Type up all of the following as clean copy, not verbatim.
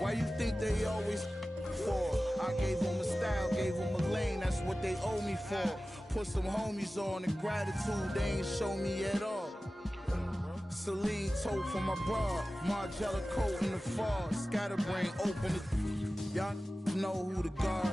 Why you think they always for? I gave them a style, gave them a lane, that's what they owe me for. Put some homies on and gratitude they ain't show me at all. Celine tote for my bra, Margiela coat in the fall, scatterbrain open it. Y'all know who to guard.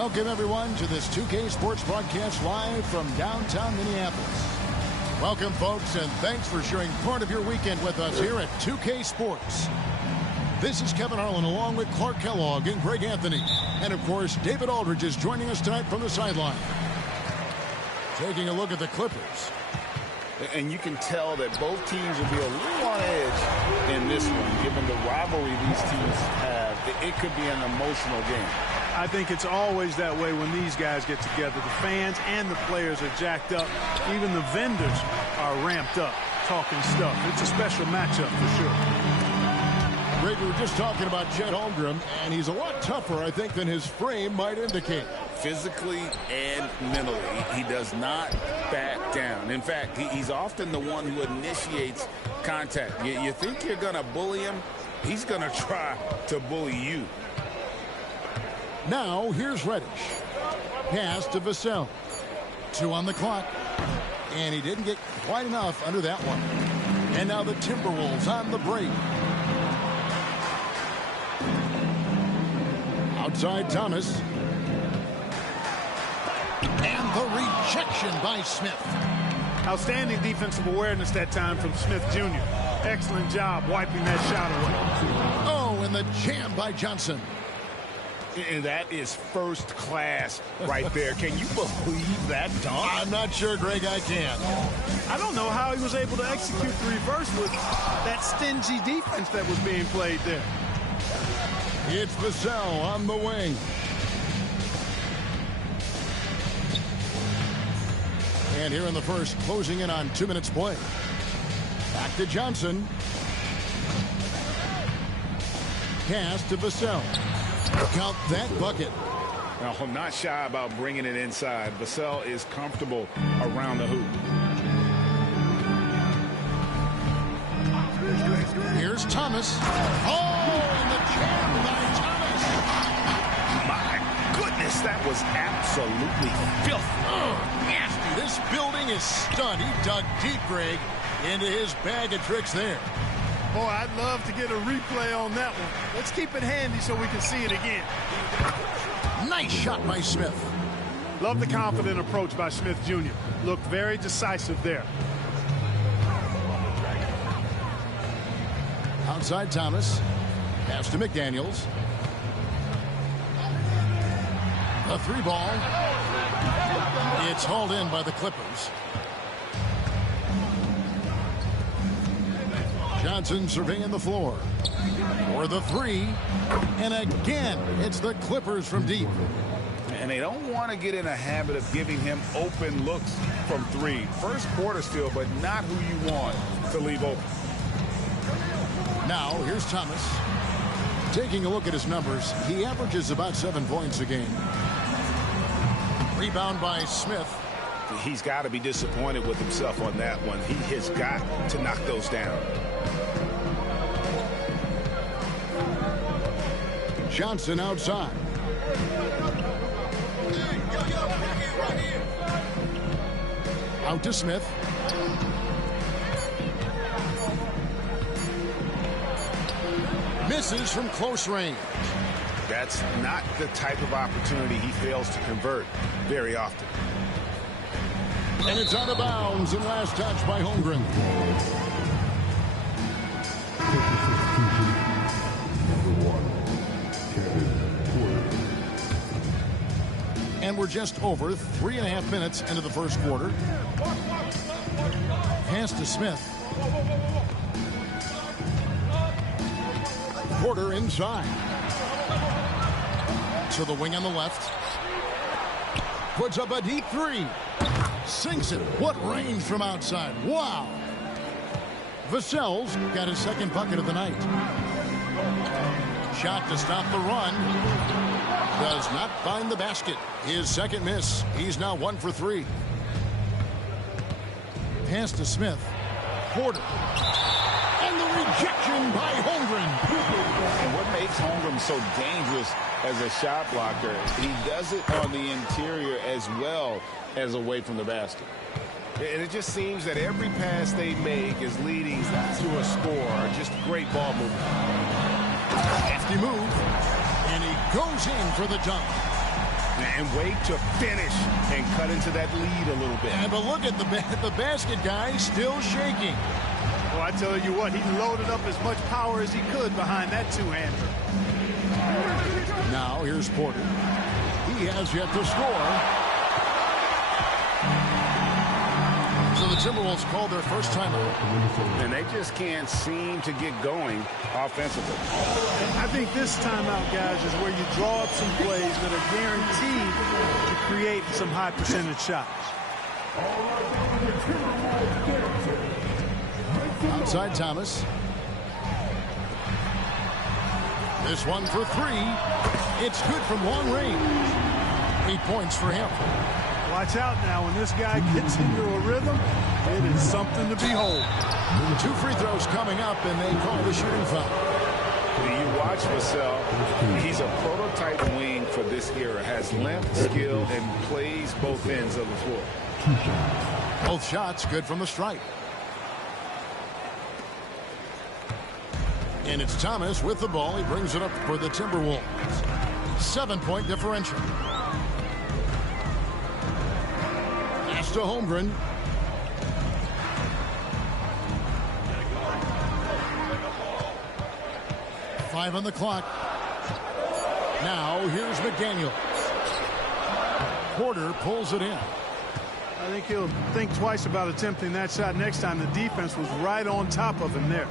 Welcome, everyone, to this 2K Sports broadcast live from downtown Minneapolis. Welcome, folks, and thanks for sharing part of your weekend with us here at 2K Sports. This is Kevin Harlan along with Clark Kellogg and Greg Anthony. And, of course, David Aldridge is joining us tonight from the sideline. Taking a look at the Clippers. And you can tell that both teams will be a little on edge in this one, given the rivalry these teams have. It could be an emotional game. I think it's always that way when these guys get together. The fans and the players are jacked up. Even the vendors are ramped up, talking stuff. It's a special matchup for sure. Greg, we were just talking about Chet Holmgren, and he's a lot tougher, I think, than his frame might indicate. Physically and mentally, he does not back down. In fact, he's often the one who initiates contact. You think you're going to bully him, he's going to try to bully you. Now, here's Reddish. Pass to Vassell. 2 on the clock. And he didn't get quite enough under that one. And now the Timberwolves on the break. Outside Thomas. the rejection by Smith. Outstanding defensive awareness that time from Smith Jr. Excellent job wiping that shot away. Oh, and the jam by Johnson. And that is first class right there. Can you believe that dunk? I'm not sure, Greg, I can. I don't know how he was able to execute the reverse with that stingy defense that was being played there. It's Vassell on the wing. And here in the first, closing in on 2 minutes play. Back to Johnson. Pass to Vassell. Count that bucket. Well, not shy about bringing it inside. Vassell is comfortable around the hoop. Here's Thomas. Oh, and the jam by Thomas. My goodness, that was absolutely filthy. Oh, nasty. This building is stunned. He dug deep, Greg, into his bag of tricks there. Boy, I'd love to get a replay on that one. Let's keep it handy so we can see it again. Nice shot by Smith. Love the confident approach by Smith Jr. Looked very decisive there. Outside Thomas. Pass to McDaniels. A 3 ball. It's hauled in by the Clippers. Johnson surveying the floor for the 3, and again it's the Clippers from deep. And they don't want to get in a habit of giving him open looks from 3. First quarter still, but not who you want to leave open. Now here's Thomas. Taking a look at his numbers, he averages about 7 points a game. Rebound by Smith. He's got to be disappointed with himself on that one. He has got to knock those down. Johnson outside. Out to Smith. Misses from close range. That's not the type of opportunity he fails to convert very often. And it's out of bounds, and last touch by Holmgren. And we're just over 3.5 minutes into the first quarter. Pass to Smith. Porter inside. To the wing on the left. Puts up a deep 3. Sinks it. What range from outside. Wow. Vassell's got his second bucket of the night. Shot to stop the run. Does not find the basket. His second miss. He's now 1 for 3. Pass to Smith. Porter. And the rejection by Holmgren. And what makes Holmgren so dangerous as a shot blocker, he does it on the interior as well as away from the basket. And it just seems that every pass they make is leading to a score. Just great ball movement. Hefty move. And he goes in for the dunk. And wait to finish and cut into that lead a little bit. But look at the basket guy still shaking. Well, I tell you what, he loaded up as much power as he could behind that two-hander. Now here's Porter. He has yet to score. So the Timberwolves called their first timeout. And they just can't seem to get going offensively. I think this timeout, guys, is where you draw up some plays that are guaranteed to create some high percentage shots. Outside Thomas. This one for 3. It's good from long range. 8 points for him. Watch out now. When this guy gets into a rhythm, it is something to behold. 2 free throws coming up, and they call the shooting foul. You watch Vassell. He's a prototype wing for this era. Has length, skill, and plays both ends of the floor. Both shots good from the stripe. And it's Thomas with the ball. He brings it up for the Timberwolves. 7-point differential. Goes to Holmgren. Five on the clock. Now here's McDaniel. Porter pulls it in. I think he'll think twice about attempting that shot next time. The defense was right on top of him there.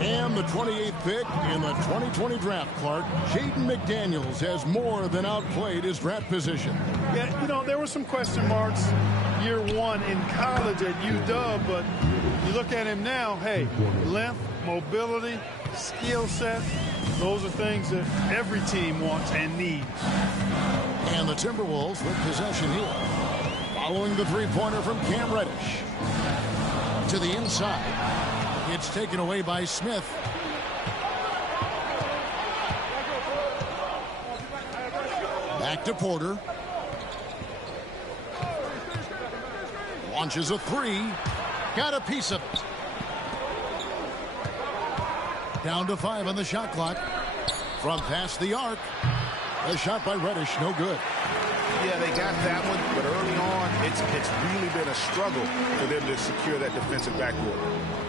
And the 28th pick in the 2020 draft, Clark, Jaden McDaniels has more than outplayed his draft position. Yeah, you know, there were some question marks year one in college at UW, but you look at him now, hey, length, mobility, skill set, those are things that every team wants and needs. And the Timberwolves with possession here. Following the three-pointer from Cam Reddish. To the inside. It's taken away by Smith. Back to Porter. Launches a three. Got a piece of it. Down to 5 on the shot clock. From past the arc. A shot by Reddish, no good. Yeah, they got that one, but early on, it's really been a struggle for them to secure that defensive backboard.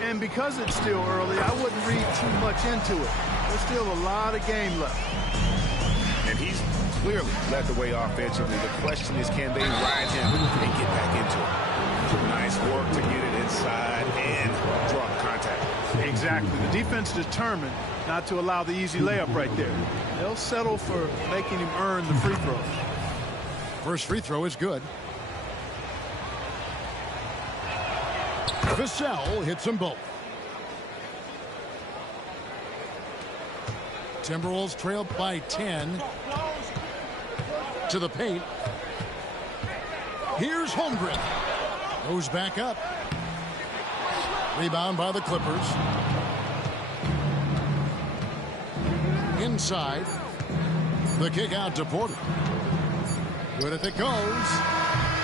And because it's still early, I wouldn't read too much into it. There's still a lot of game left. And he's clearly led the way offensively. The question is, can they ride him and get back into it? Nice work to get it inside and draw the contact. Exactly. The defense determined not to allow the easy layup right there. They'll settle for making him earn the free throws. First free throw is good. Vassell hits them both. Timberwolves trail by 10. To the paint. Here's Holmgren. Goes back up. Rebound by the Clippers. Inside. The kick out to Porter. Good if it goes.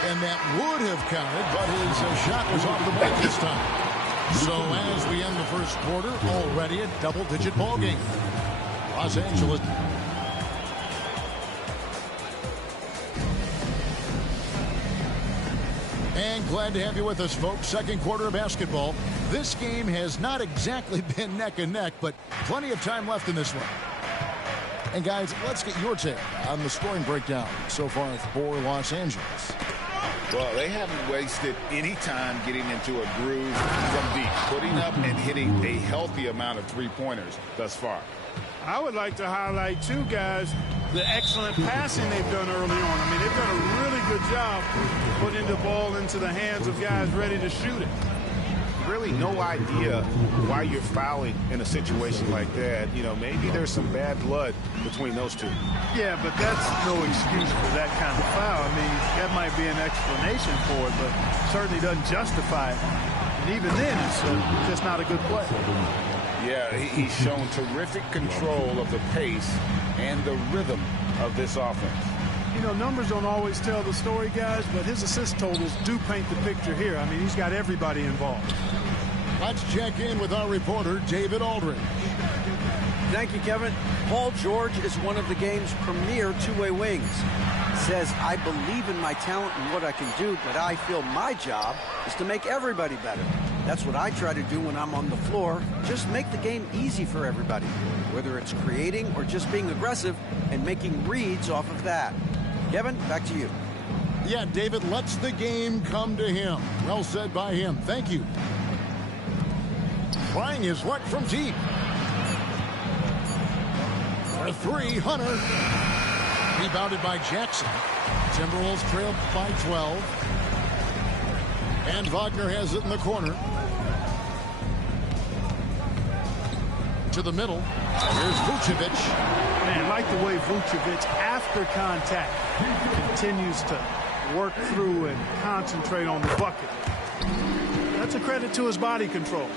And that would have counted, but his shot was off the mark this time. So as we end the first quarter, already a double-digit ball game. Los Angeles. And glad to have you with us, folks. Second quarter of basketball. This game has not exactly been neck and neck, but plenty of time left in this one. And guys, let's get your take on the scoring breakdown so far for Los Angeles. Well, they haven't wasted any time getting into a groove from deep, putting up and hitting a healthy amount of three-pointers thus far. I would like to highlight, too, guys, the excellent passing they've done early on. I mean, they've done a really good job putting the ball into the hands of guys ready to shoot it. Really no idea why you're fouling in a situation like that. You know, maybe there's some bad blood between those two. Yeah, but that's no excuse for that kind of foul. I mean, that might be an explanation for it, but certainly doesn't justify it. And even then, it's just not a good play. Yeah, he's shown terrific control of the pace and the rhythm of this offense. You know, numbers don't always tell the story, guys, but his assist totals do paint the picture here. I mean, he's got everybody involved. Let's check in with our reporter, David Aldridge. Thank you, Kevin. Paul George is one of the game's premier two-way wings. Says, I believe in my talent and what I can do, but I feel my job is to make everybody better. That's what I try to do when I'm on the floor. Just make the game easy for everybody, whether it's creating or just being aggressive and making reads off of that. Kevin, back to you. Yeah, David lets the game come to him. Well said by him. Thank you. Trying his luck from deep. For three, Hunter. Rebounded by Jackson. Timberwolves trail by 12. And Wagner has it in the corner. To the middle. Here's Vucevic. Man, I like the way Vucevic, after contact, continues to work through and concentrate on the bucket. That's a credit to his body control.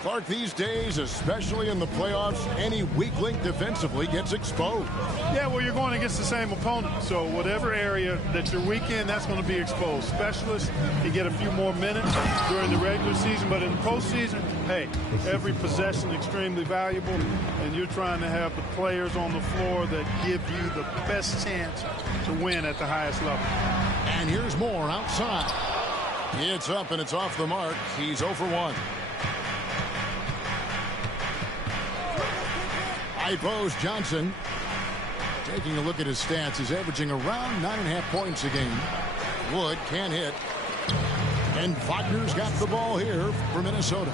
Clark, these days, especially in the playoffs, any weak link defensively gets exposed. Yeah, well, you're going against the same opponent. So whatever area that you're weak in, that's going to be exposed. Specialists, you get a few more minutes during the regular season. But in the postseason, hey, every possession extremely valuable. And you're trying to have the players on the floor that give you the best chance to win at the highest level. And here's more outside. It's up and it's off the mark. He's 0 for 1. High post Johnson. Taking a look at his stats, he's averaging around 9.5 points a game. Wood can't hit. And Wagner's got the ball here for Minnesota.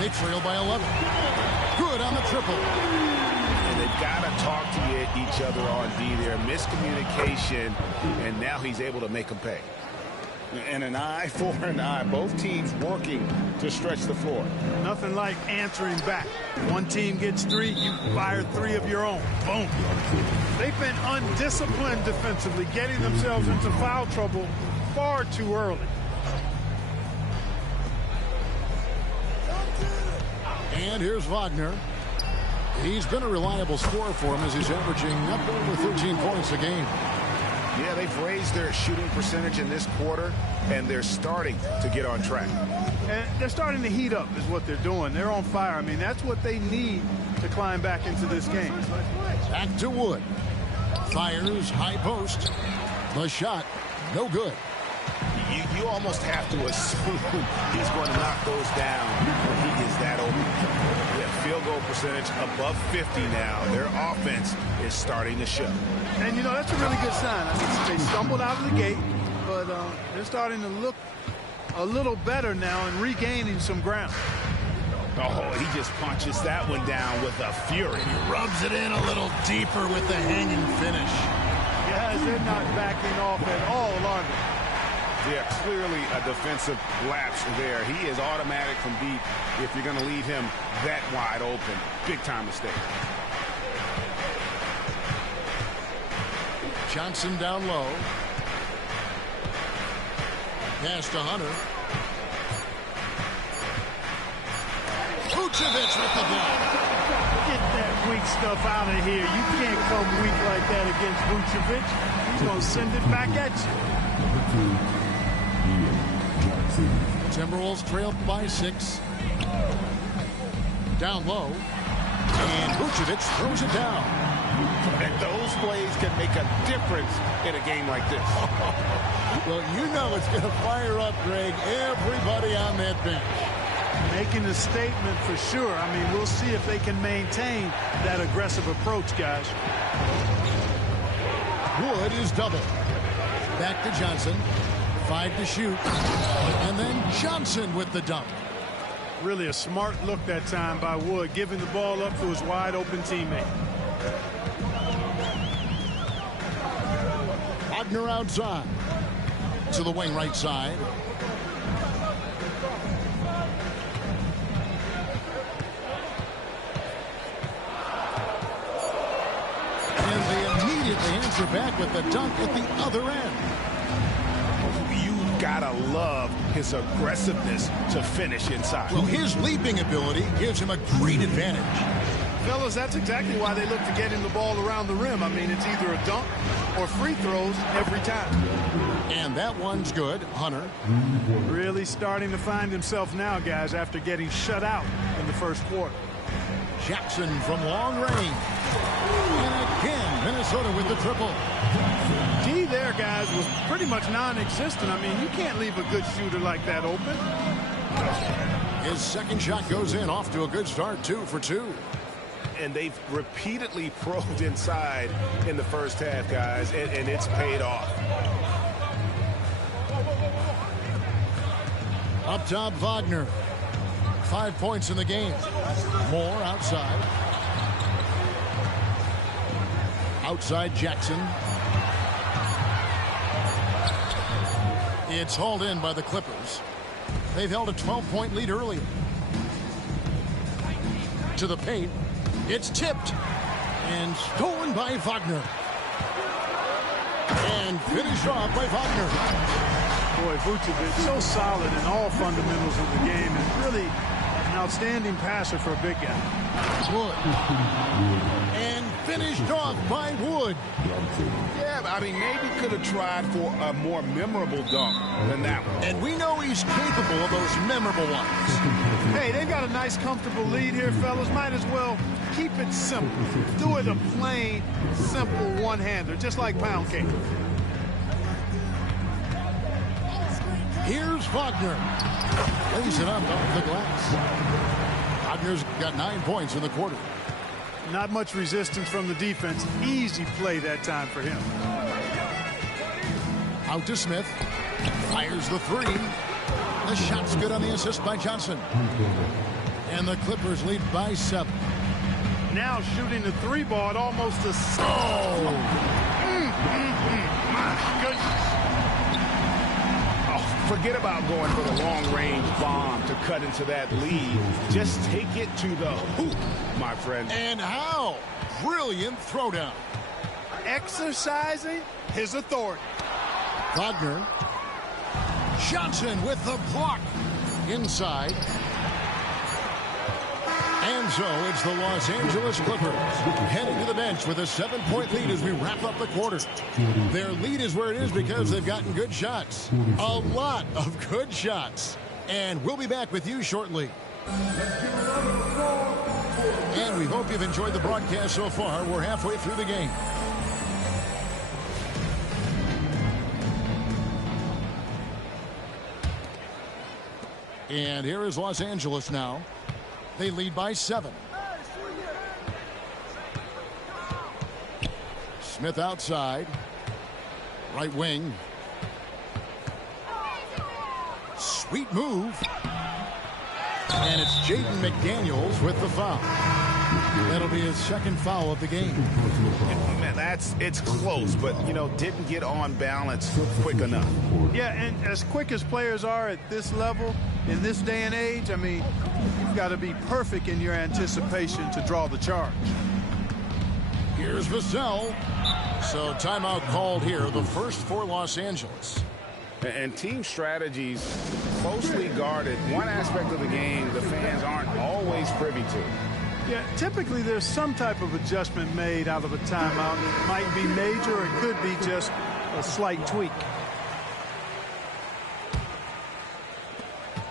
They trail by 11. Good on the triple. And they've got to talk to each other on D there. Miscommunication, and now he's able to make them pay. And an eye for an eye. Both teams working to stretch the floor. Nothing like answering back. One team gets 3, you fire 3 of your own. Boom. They've been undisciplined defensively, getting themselves into foul trouble far too early. And here's Wagner. He's been a reliable scorer for him as he's averaging up over 13 points a game. Yeah, they've raised their shooting percentage in this quarter, and they're starting to get on track. And they're starting to heat up is what they're doing. They're on fire. I mean, that's what they need to climb back into this game. Back to Wood. Fires high post. The shot, no good. You almost have to assume he's going to knock those down when he is that open. Yeah, field goal percentage above 50 now. Their offense is starting to show. And, you know, that's a really good sign. I mean, they stumbled out of the gate, but they're starting to look a little better now and regaining some ground. Oh, he just punches that one down with a fury. He rubs it in a little deeper with the hanging finish. Guys, they're not backing off at all, are they? Yeah, clearly a defensive lapse there. He is automatic from deep if you're going to leave him that wide open. Big time mistake. Johnson down low. Pass to Hunter. Vucevic with the block. Get that weak stuff out of here. You can't come weak like that against Vucevic. He's going to send it back at you. Timberwolves trailed by 6. Down low. And Vucevic throws it down. And those plays can make a difference in a game like this. Well, you know it's going to fire up, Greg, everybody on that bench. Making a statement for sure. I mean, we'll see if they can maintain that aggressive approach, guys. Wood is double. Back to Johnson. 5 to shoot. And then Johnson with the dunk. Really a smart look that time by Wood, giving the ball up to his wide open teammate. Wagner outside. To the wing right side. And they immediately answer back with the dunk at the other end. Gotta love his aggressiveness to finish inside. Well, his leaping ability gives him a great advantage. Fellas, that's exactly why they look to get him the ball around the rim. I mean, it's either a dunk or free throws every time. And that one's good. Hunter. Really starting to find himself now, guys, after getting shut out in the first quarter. Jackson from long range. And again, Minnesota with the triple. D there, guys, was pretty much non-existent. I mean, you can't leave a good shooter like that open. His second shot goes in, off to a good start, 2 for 2. And they've repeatedly probed inside in the first half, guys, and it's paid off. Up top, Wagner. 5 points in the game. More outside. Outside Jackson. It's hauled in by the Clippers. They've held a 12-point lead earlier. To the paint. It's tipped. And stolen by Wagner. And finished off by Wagner. Boy, Vucevic so solid in all fundamentals of the game, and really an outstanding passer for a big guy. Wood. And finished off by Wood. Yeah, I mean, maybe could have tried for a more memorable dunk than that one. And we know he's capable of those memorable ones. Hey, they've got a nice, comfortable lead here, fellas. Might as well keep it simple. Do it a plain, simple one-hander, just like pound cake. Here's Wagner. Lays it up off the glass. Wagner's got 9 points in the quarter. Not much resistance from the defense. Easy play that time for him. Out to Smith. Fires the three. The shot's good on the assist by Johnson. And the Clippers lead by 7. Now shooting the 3 ball at almost a... Oh! My goodness. Oh, forget about going for the long-range bomb to cut into that lead. Just take it to the hoop, my friend. And how? Brilliant throwdown. Exercising his authority. Wagner. Johnson with the block. Inside. And so it's the Los Angeles Clippers heading to the bench with a 7-point lead as we wrap up the quarter. Their lead is where it is because they've gotten good shots. A lot of good shots. And we'll be back with you shortly. And we hope you've enjoyed the broadcast so far. We're halfway through the game. And here is Los Angeles now. They lead by 7. Smith outside. Right wing. Sweet move. And it's Jaden McDaniels with the foul. That'll be his 2nd foul of the game. Man, it's close, but, didn't get on balance quick enough. Yeah, and as quick as players are at this level, in this day and age, I mean, you've got to be perfect in your anticipation to draw the charge. Here's Vassell. So timeout called here, the first for Los Angeles. And team strategies closely guarded. One aspect of the game the fans aren't always privy to. Yeah, typically there's some type of adjustment made out of a timeout. It might be major, or it could be just a slight tweak.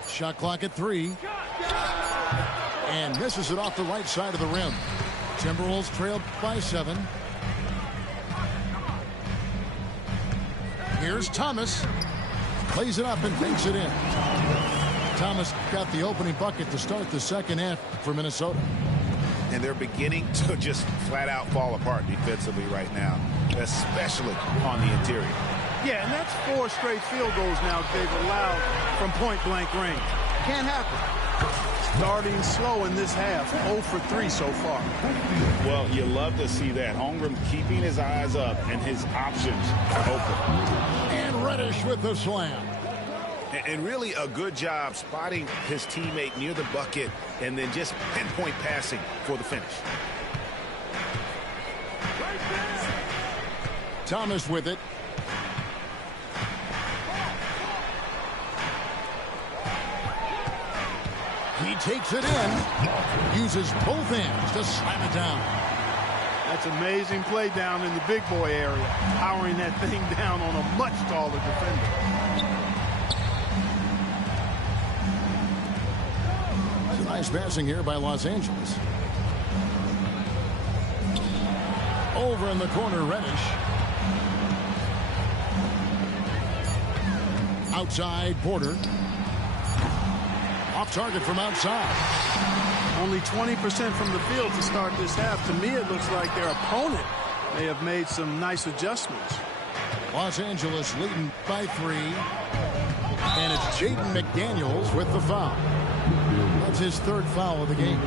Shot clock at 3. And misses it off the right side of the rim. Timberwolves trailed by 7. Here's Thomas. Plays it up and banks it in. Thomas got the opening bucket to start the second half for Minnesota. And they're beginning to just flat out fall apart defensively right now, especially on the interior. Yeah, and that's 4 straight field goals now they've allowed from point-blank range. Can't happen. Starting slow in this half, 0 for 3 so far. Well, you love to see that. Holmgren keeping his eyes up and his options open. And Reddish with the slam. And really a good job spotting his teammate near the bucket and then just pinpoint passing for the finish. Thomas with it. He takes it in. Uses both hands to slam it down. That's amazing play down in the big boy area. Powering that thing down on a much taller defender. Nice passing here by Los Angeles. Over in the corner, Reddish. Outside, Porter. Off target from outside. Only 20% from the field to start this half. To me, it looks like their opponent may have made some nice adjustments. Los Angeles leading by 3. And it's Jaden McDaniels with the foul. That's his 3rd foul of the game.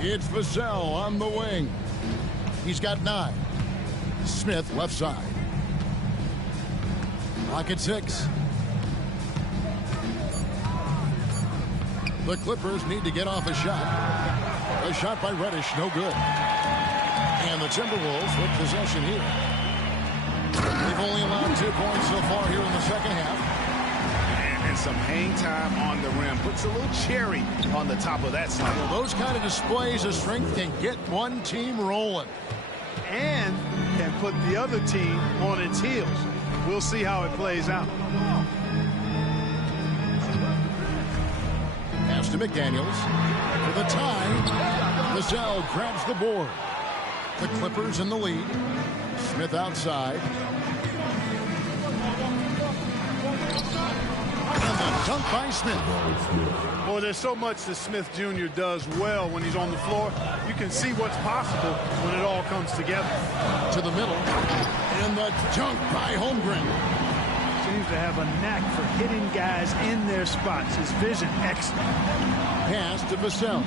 It's Vassell on the wing. He's got 9. Smith left side. Clock at 6. The Clippers need to get off a shot. A shot by Reddish, no good. And the Timberwolves with possession here. They've only allowed 2 points so far here in the second half. And some hang time on the rim. Puts a little cherry on the top of that slide. Well, those kind of displays of strength can get one team rolling. And can put the other team on its heels. We'll see how it plays out. Pass to McDaniels for the tie. Vassell grabs the board. The Clippers in the lead. Smith outside. And the dunk by Smith. Well, there's so much that Smith Jr. does well when he's on the floor. You can see what's possible when it all comes together. To the middle. And the dunk by Holmgren. Seems to have a knack for hitting guys in their spots. His vision, excellent. Pass to Vassell.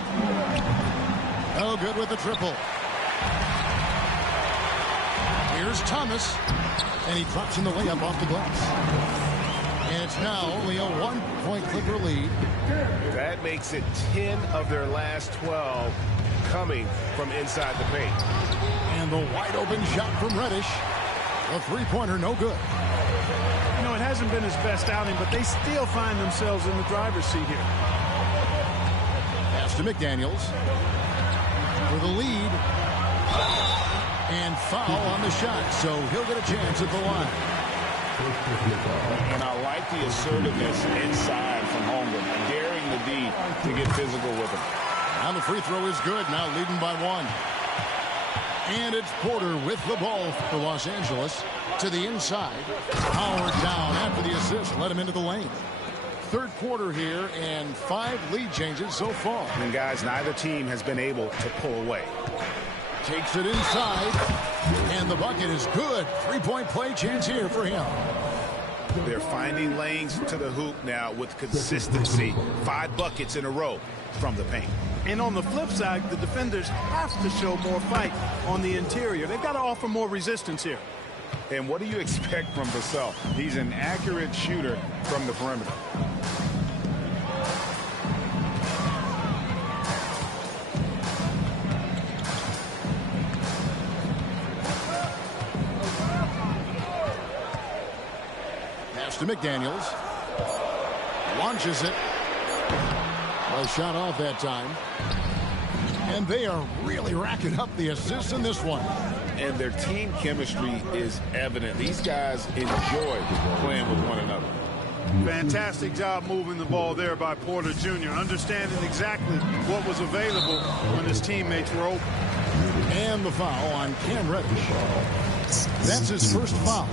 Oh, good with the triple. Here's Thomas. And he drops in the layup off the glass. And it's now only a 1-point Clipper lead. That makes it 10 of their last 12 coming from inside the paint. And the wide open shot from Reddish. A three-pointer, no good. You know, it hasn't been his best outing, but they still find themselves in the driver's seat here. Pass to McDaniels. For the lead. And foul on the shot, so he'll get a chance at the line. And I like the assertiveness inside from Holmgren, daring the D to get physical with him. Now the free throw is good, now leading by 1. And it's Porter with the ball for Los Angeles to the inside. Howard down after the assist, let him into the lane. Third quarter here, and 5 lead changes so far. And guys, neither team has been able to pull away. Takes it inside, and the bucket is good. 3-point play chance here for him. They're finding lanes to the hoop now with consistency. 5 buckets in a row from the paint. And on the flip side, the defenders have to show more fight on the interior. They've got to offer more resistance here. And what do you expect from Vassell? He's an accurate shooter from the perimeter. To McDaniels. Launches it. Well, shot off that time. And they are really racking up the assists in this one. And their team chemistry is evident. These guys enjoy playing with one another. Fantastic job moving the ball there by Porter Jr., understanding exactly what was available when his teammates were open. And the foul on Cam Reddish. That's his first foul.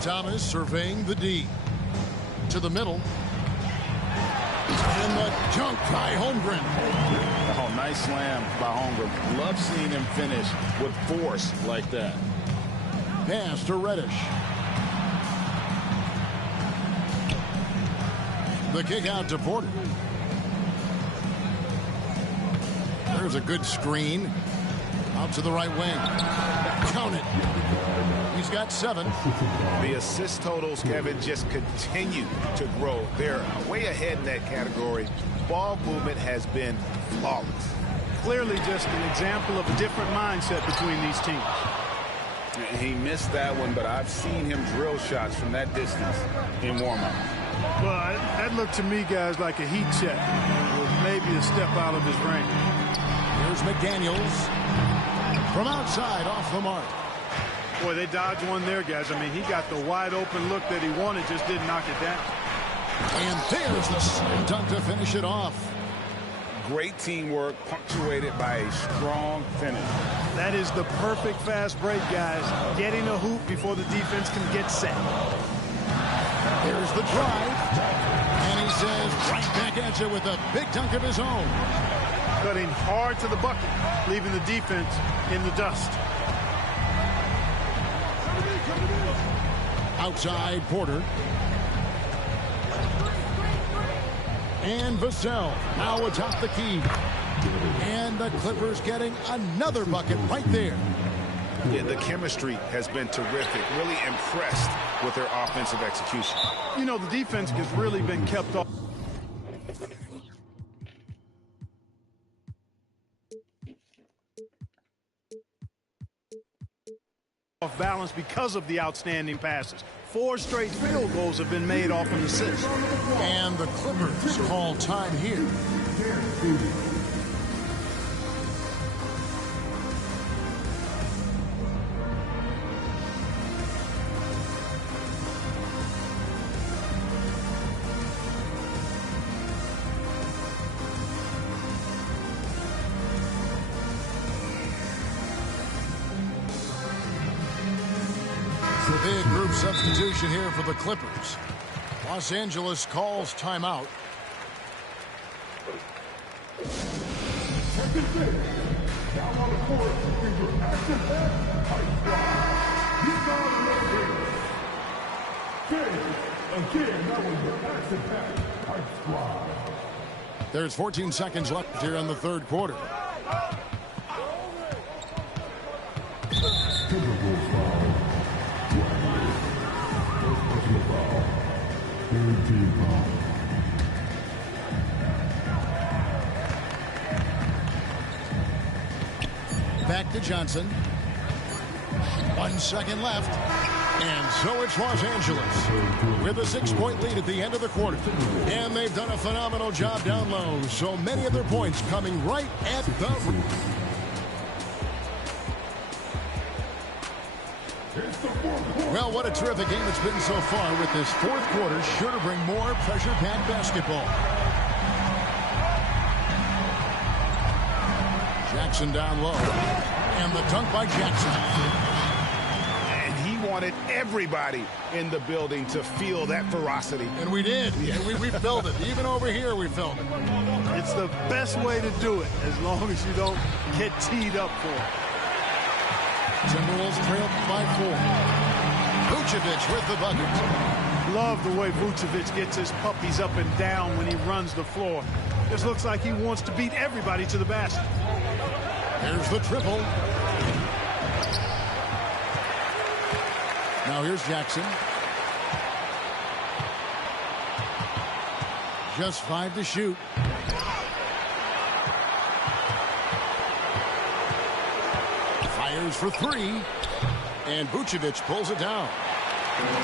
Thomas surveying the D. To the middle. And the dunk by Holmgren. Oh, nice slam by Holmgren. Love seeing him finish with force like that. Pass to Reddish. The kick out to Porter. There's a good screen. Out to the right wing. Count it. He's got 7. The assist totals, Kevin, just continue to grow. They're way ahead in that category. Ball movement has been flawless. Clearly just an example of a different mindset between these teams. He missed that one, but I've seen him drill shots from that distance in warm-up. Well, that looked to me, guys, like a heat check with maybe a step out of his range. Here's McDaniels. From outside, off the mark. Boy, they dodged one there, guys. I mean, he got the wide open look that he wanted, just didn't knock it down. And there's the slam dunk to finish it off. Great teamwork, punctuated by a strong finish. That is the perfect fast break, guys. Getting a hoop before the defense can get set. There's the drive. And he says, right back at you with a big dunk of his own. Cutting hard to the bucket, leaving the defense in the dust. Outside, Porter. And Vassell now atop the key. And the Clippers getting another bucket right there. Yeah, the chemistry has been terrific. Really impressed with their offensive execution. You know, the defense has really been kept off balance because of the outstanding passes. 4 straight field goals have been made off an assist. And the Clippers call time here. Big group substitution here for the Clippers. Los Angeles calls timeout. Down on the court is your active head tight squad. These are the again, that was your active head tight squad. There's 14 seconds left here in the third quarter. Timberwolves foul. First personal foul. Third team foul. Back to Johnson. 1 second left. And so it's Los Angeles with a 6-point lead at the end of the quarter. And they've done a phenomenal job down low. So many of their points coming right at the... Well, what a terrific game it's been so far with this fourth quarter. Sure to bring more pressure-packed basketball. Jackson down low. And the dunk by Jackson. And he wanted everybody in the building to feel that ferocity. And we did. Yeah. And we felt it. Even over here, we felt it. It's the best way to do it, as long as you don't get teed up for it. Timberwolves trail by 4. Vucevic with the bucket. Love the way Vucevic gets his puppies up and down when he runs the floor. Just looks like he wants to beat everybody to the basket. Here's the triple. Now here's Jackson. Just 5 to shoot. Fires for 3. And Vucevic pulls it down.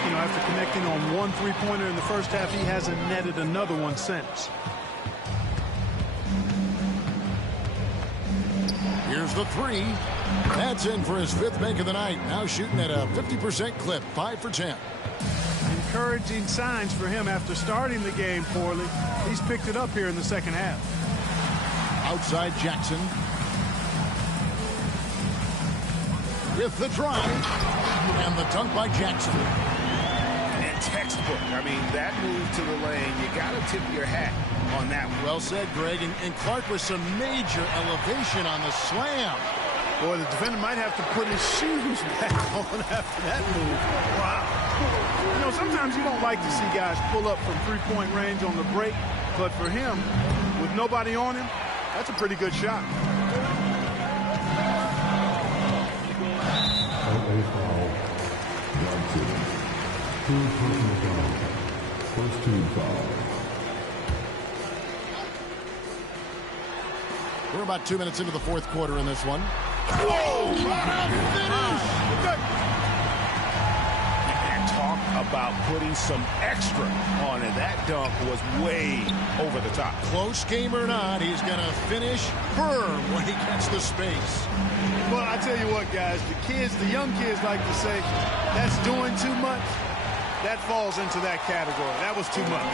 You know, after connecting on 1 3-pointer in the first half, he hasn't netted another one since. Here's the 3. That's in for his 5th make of the night. Now shooting at a 50% clip, 5 for 10. Encouraging signs for him after starting the game poorly. He's picked it up here in the second half. Outside Jackson. With the drive. And the dunk by Jackson. And textbook. I mean, that move to the lane, you got to tip your hat on that one. Well said, Greg. And Clark with some major elevation on the slam. Boy, the defender might have to put his shoes back on after that move. Wow. You know, sometimes you don't like to see guys pull up from 3-point range on the break, but for him, with nobody on him, that's a pretty good shot. LA foul. Johnson. 2 personal foul. First team foul. We're about 2 minutes into the fourth quarter in this one. Whoa! Finish! And talk about putting some extra on it. That dunk was way over the top. Close game or not, he's going to finish firm when he gets the space. Well, I tell you what, guys, the young kids like to say, that's doing too much. That falls into that category. That was too much.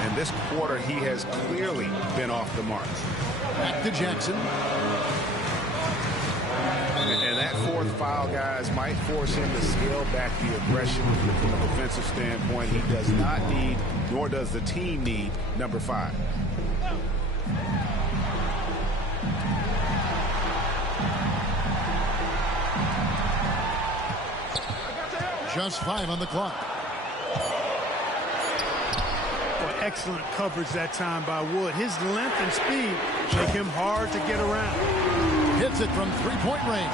And this quarter, he has clearly been off the mark. Back to Jackson. And that 4th foul, guys, might force him to scale back the aggression from a defensive standpoint. He does not need, nor does the team need, number 5. Just 5 on the clock. Well, excellent coverage that time by Wood. His length and speed make him hard to get around. Hits it from 3-point range.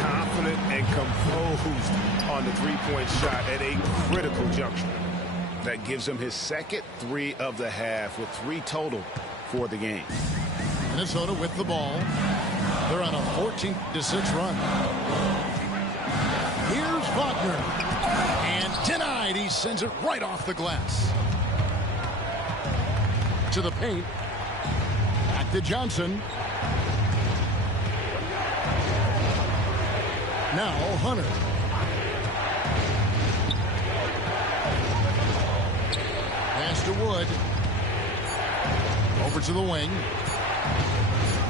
Confident and composed on the 3-point shot at a critical juncture. That gives him his second 3 of the half with 3 total for the game. Minnesota with the ball. They're on a 14-6 run. Here's Wagner. And denied. He sends it right off the glass. To the paint. Back to Johnson. Now Hunter. Pass to Wood. Over to the wing.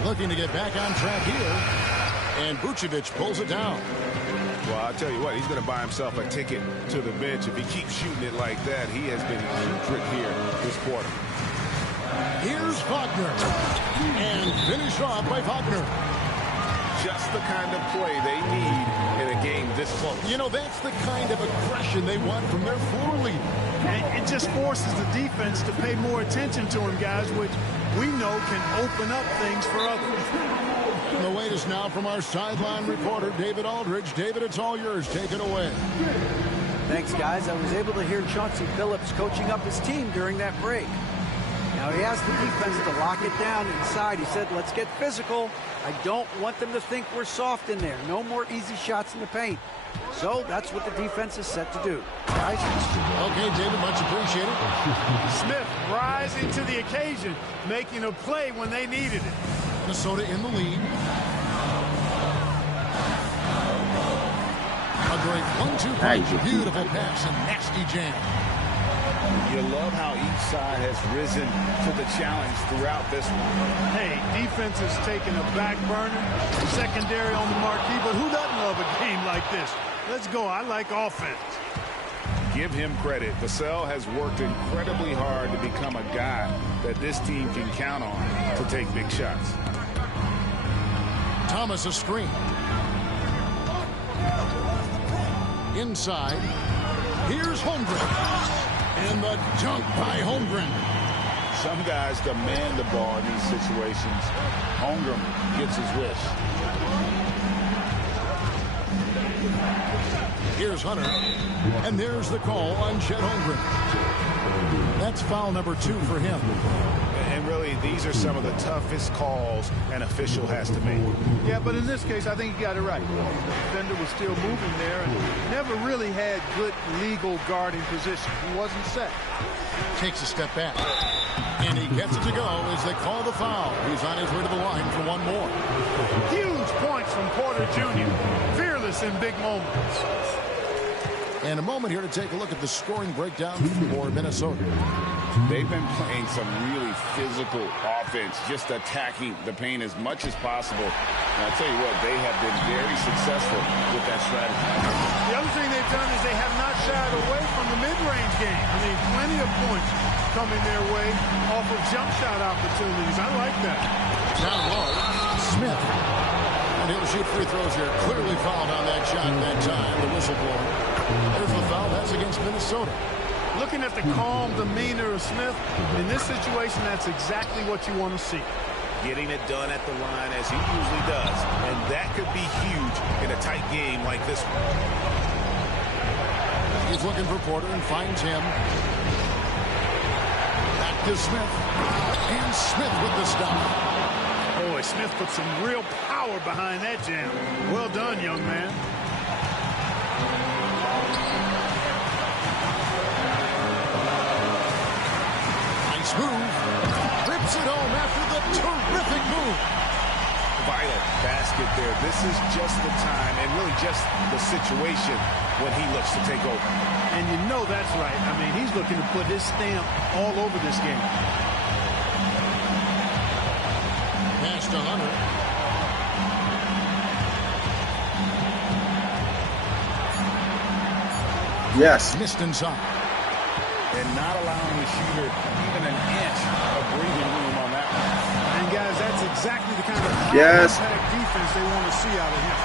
Looking to get back on track here. And Vucevic pulls it down. Well, I'll tell you what, he's going to buy himself a ticket to the bench. If he keeps shooting it like that, he has been putrid here this quarter. Here's Wagner. And finished off by Wagner. Just the kind of play they need in a game this close. You know, that's the kind of aggression they want from their floor leader. And it just forces the defense to pay more attention to him, guys, which we know can open up things for others. And the latest now from our sideline reporter, David Aldridge. David, it's all yours. Take it away. Thanks, guys. I was able to hear Chauncey Billups coaching up his team during that break. Now he asked the defense to lock it down inside. He said, let's get physical. I don't want them to think we're soft in there. No more easy shots in the paint. So that's what the defense is set to do. Guys? Okay, David, much appreciated. Smith rising to the occasion, making a play when they needed it. Minnesota in the lead. A great 1-2 punch. Beautiful pass and nasty jam. You love how each side has risen to the challenge throughout this one. Hey, defense is taking a back burner, secondary on the marquee, but who doesn't love a game like this? Let's go. I like offense. Give him credit. Vassell has worked incredibly hard to become a guy that this team can count on to take big shots. Thomas a screen. Inside. Here's Holmgren. And the dunk by Holmgren. Some guys demand the ball in these situations. Holmgren gets his wish. Here's Hunter. And there's the call on Chet Holmgren. That's foul number 2 for him. And really, these are some of the toughest calls an official has to make. Yeah, but in this case, I think he got it right. The defender was still moving there and never really had good legal guarding position. He wasn't set. Takes a step back. And he gets it to go as they call the foul. He's on his way to the line for one more. Huge points from Porter Jr. Fearless in big moments. And a moment here to take a look at the scoring breakdown for Minnesota. They've been playing some really physical offense, just attacking the paint as much as possible. And I'll tell you what, they have been very successful with that strategy. The other thing they've done is they have not shied away from the mid-range game. I mean, plenty of points coming their way off of jump shot opportunities. I like that. Down low, Smith. And he'll shoot free throws here. Clearly fouled on that shot that time, the whistleblower. There's the foul. That's against Minnesota. Looking at the calm demeanor of Smith, in this situation, that's exactly what you want to see. Getting it done at the line as he usually does. And that could be huge in a tight game like this one. He's looking for Porter and finds him. Back to Smith. And Smith with the stop. Boy, Smith put some real power behind that jam. Well done, young man. Nice move. Rips it home after the terrific move. Vital basket there. This is just the time and really just the situation when he looks to take over. And you know that's right. I mean, he's looking to put his stamp all over this game. Pass to Hunter. Yes. Missed inside. And not allowing the shooter even an inch of breathing room on that one. And guys, that's exactly the kind of Yes. high-impact defense they want to see out of him.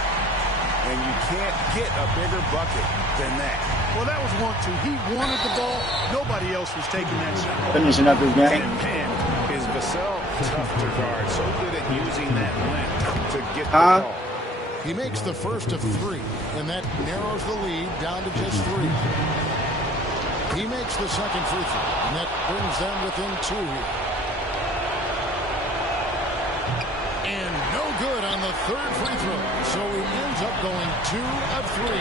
And you can't get a bigger bucket than that. Well, that was 1-2. He wanted the ball. Nobody else was taking that shot. Finishing up his game. And man, is Vassell tough to guard. So good at using that length to get the ball. He makes the first of 3, and that narrows the lead down to just 3. He makes the second free throw, and that brings them within 2 here. And no good on the third free throw, so he ends up going 2 of 3.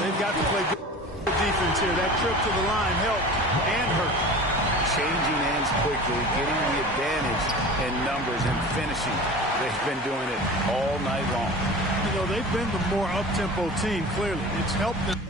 They've got to play good defense here. That trip to the line helped and hurt. Changing ends quickly, getting the advantage in numbers and finishing. They've been doing it all night long. You know, they've been the more up-tempo team, clearly. It's helped them.